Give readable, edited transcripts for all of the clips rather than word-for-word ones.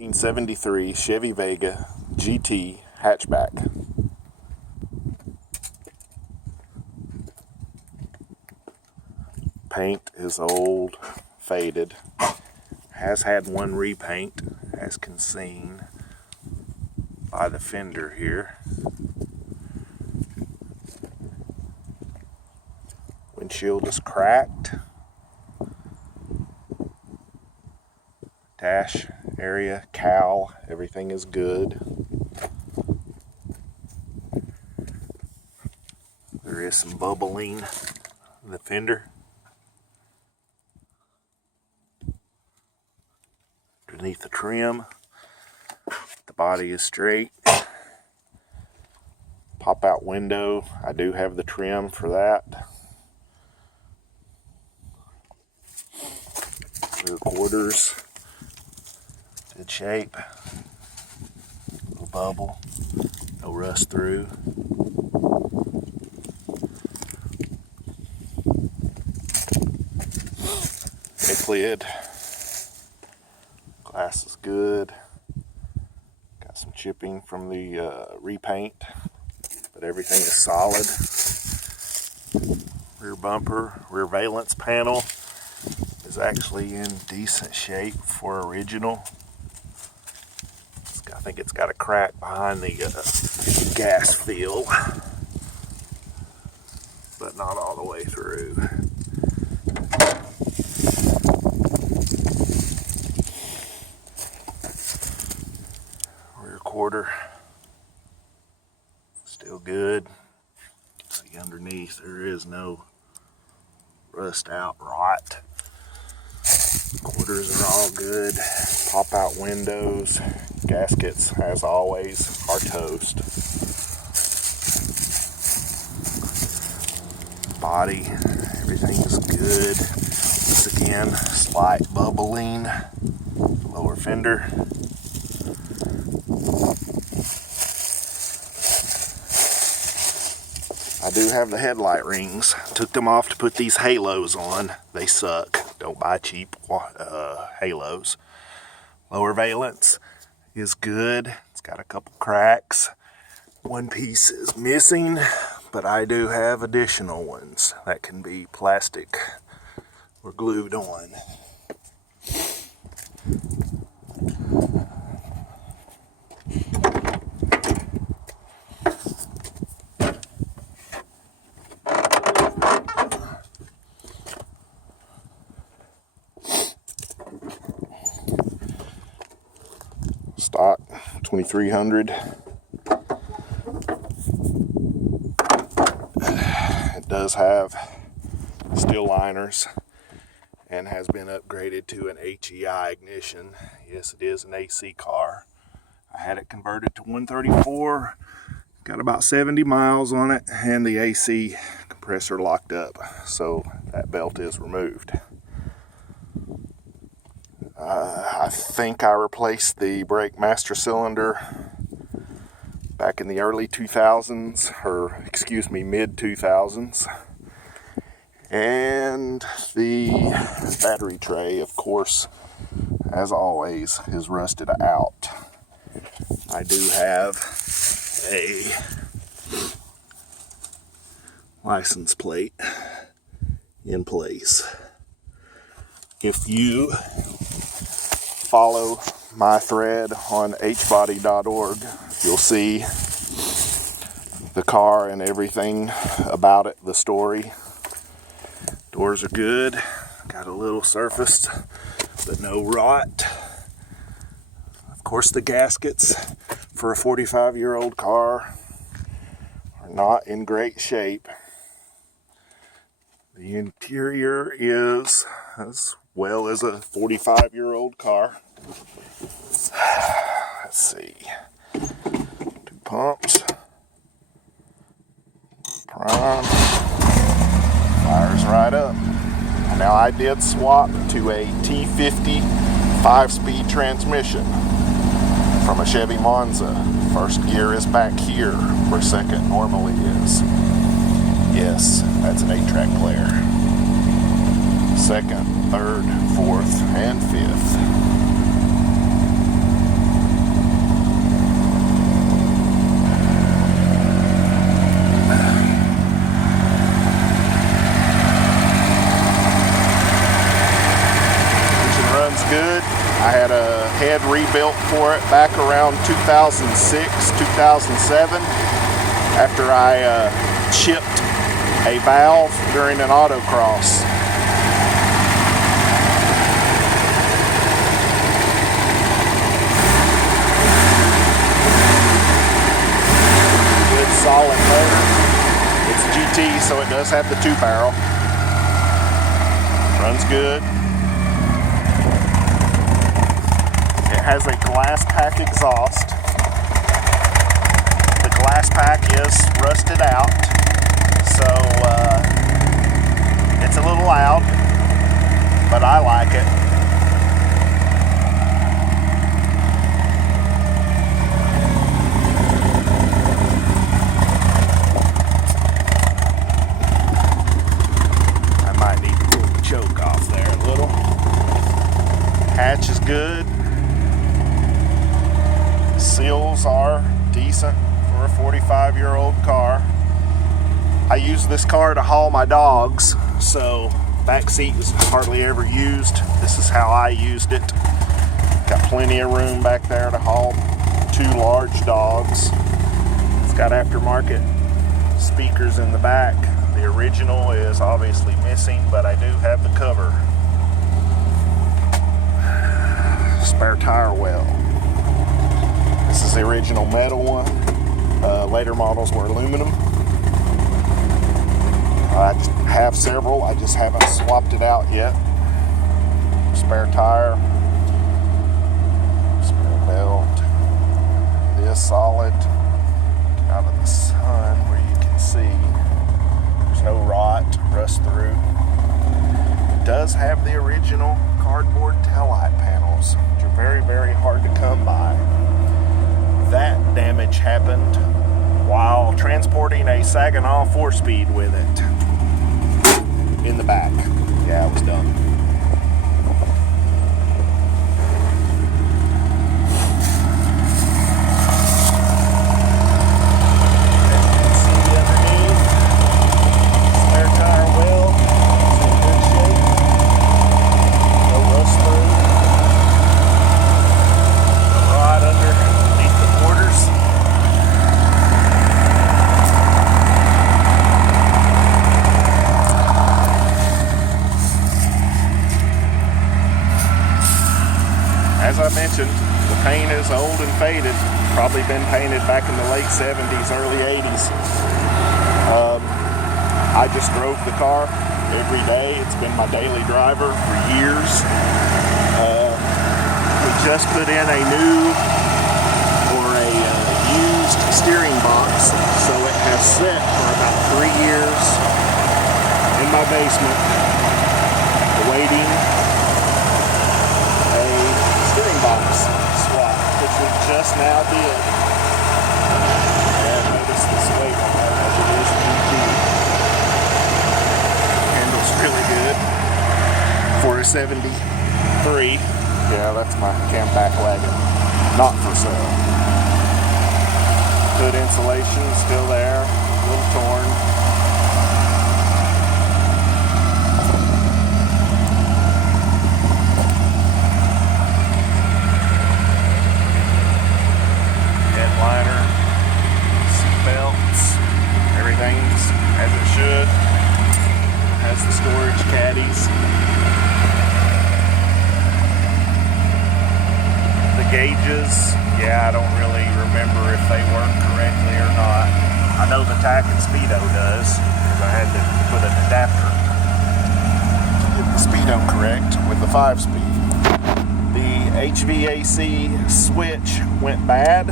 1973 Chevy Vega GT Hatchback. Paint is old, faded. Has had one repaint, as can seen by the fender here. Windshield is cracked. Dash area, cowl, everything is good. There is some bubbling in the fender. Underneath the trim, the body is straight. Pop out window, I do have the trim for that. Rear quarters, good shape. No bubble, no rust through. Brake lid, glass is good. Got some chipping from the repaint, but everything is solid. Rear bumper, rear valence panel is actually in decent shape for original. I think it's got a crack behind the gas field, but not all the way through. Rear quarter, still good. See underneath, there is no rust out, rot. Quarters are all good. Pop out windows. Gaskets, as always, are toast. Body, everything is good. Once again, slight bubbling. Lower fender. I do have the headlight rings. Took them off to put these halos on. They suck. Don't buy cheap halos. Lower valence is good. It's got a couple cracks. One piece is missing, but I do have additional ones that can be plastic or glued on. Stock 2300. It does have steel liners and has been upgraded to an HEI ignition. Yes, it is an AC car. I had it converted to 134, got about 70 miles on it, and the AC compressor locked up, so that belt is removed. I think I replaced the brake master cylinder back in the early 2000s, or excuse me, mid 2000s. And the battery tray, of course, as always, is rusted out. I do have a license plate in place. If you follow my thread on hbody.org, you'll see the car and everything about it, the story. Doors are good, got a little surfaced, but no rot. Of course, the gaskets for a 45-year-old car are not in great shape. The interior is as well as a 45-year-old car. Let's see. 2 pumps. Prime. Fires right up. Now I did swap to a T-50 5-speed transmission from a Chevy Monza. First gear is back here where second normally is. Yes, that's an 8-track player. Second, third, fourth, and fifth. a head rebuilt for it back around 2006, 2007, after I chipped a valve during an autocross. Good solid motor. It's a GT, so it does have the 2-barrel. Runs good. It has a glass pack exhaust. The glass pack is rusted out, so it's a little loud, but I like it. I might need to pull the choke off there a little. Hatch is good. Seals are decent for a 45-year-old car. I use this car to haul my dogs, so back seat is hardly ever used. This is how I used it. Got plenty of room back there to haul 2 large dogs. It's got aftermarket speakers in the back. The original is obviously missing, but I do have the cover. Spare tire well. This is the original metal one. Later models were aluminum. I have several, I just haven't swapped it out yet. Spare tire, spare belt. It is solid. Out of the sun where you can see there's no rot, rust through. It does have the original cardboard taillight panels, which are very, very hard to come by. That damage happened while transporting a Saginaw 4-speed with it in the back. Yeah, it was done. As you can see underneath, spare tire well, it's in good shape. No rust through. Right underneath the quarters. As I mentioned, the paint is old and faded. Probably been painted back in the late 70s, early 80s. I just drove the car every day. It's been my daily driver for years. We just put in a new or a used steering box, so it has set for about 3 years in my basement, awaiting a steering box swap, which we just now did. And notice this weight on it as it is GT. Handles really good for a 73. Yeah, that's my Camelback wagon. Not for sale. Hood insulation still there, a little torn. Headliner, seat belts, everything's as it should. Has the storage caddies. The gauges, yeah, I don't really remember if they work correctly or not. I know the tack and speedo does, because I had to put an adapter to get the speedo correct with the 5-speed. The HVAC switch went bad.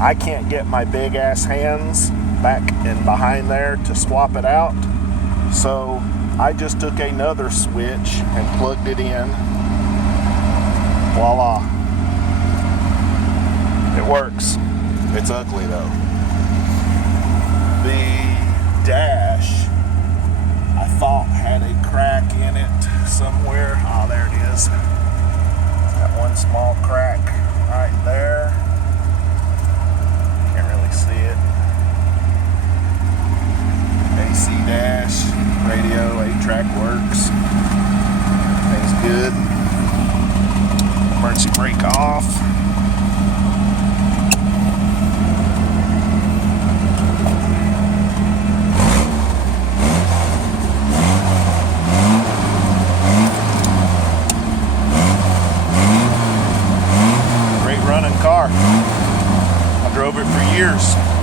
I can't get my big ass hands back and behind there to swap it out. So I just took another switch and plugged it in. Voila. It works. It's ugly though. The dash, I thought had a crack in it somewhere. Oh, there it is. It's got one small crack right there. Can't really see it. AC dash, radio, 8-track works. Everything's good. emergency brake off. Great running car. I drove it for years.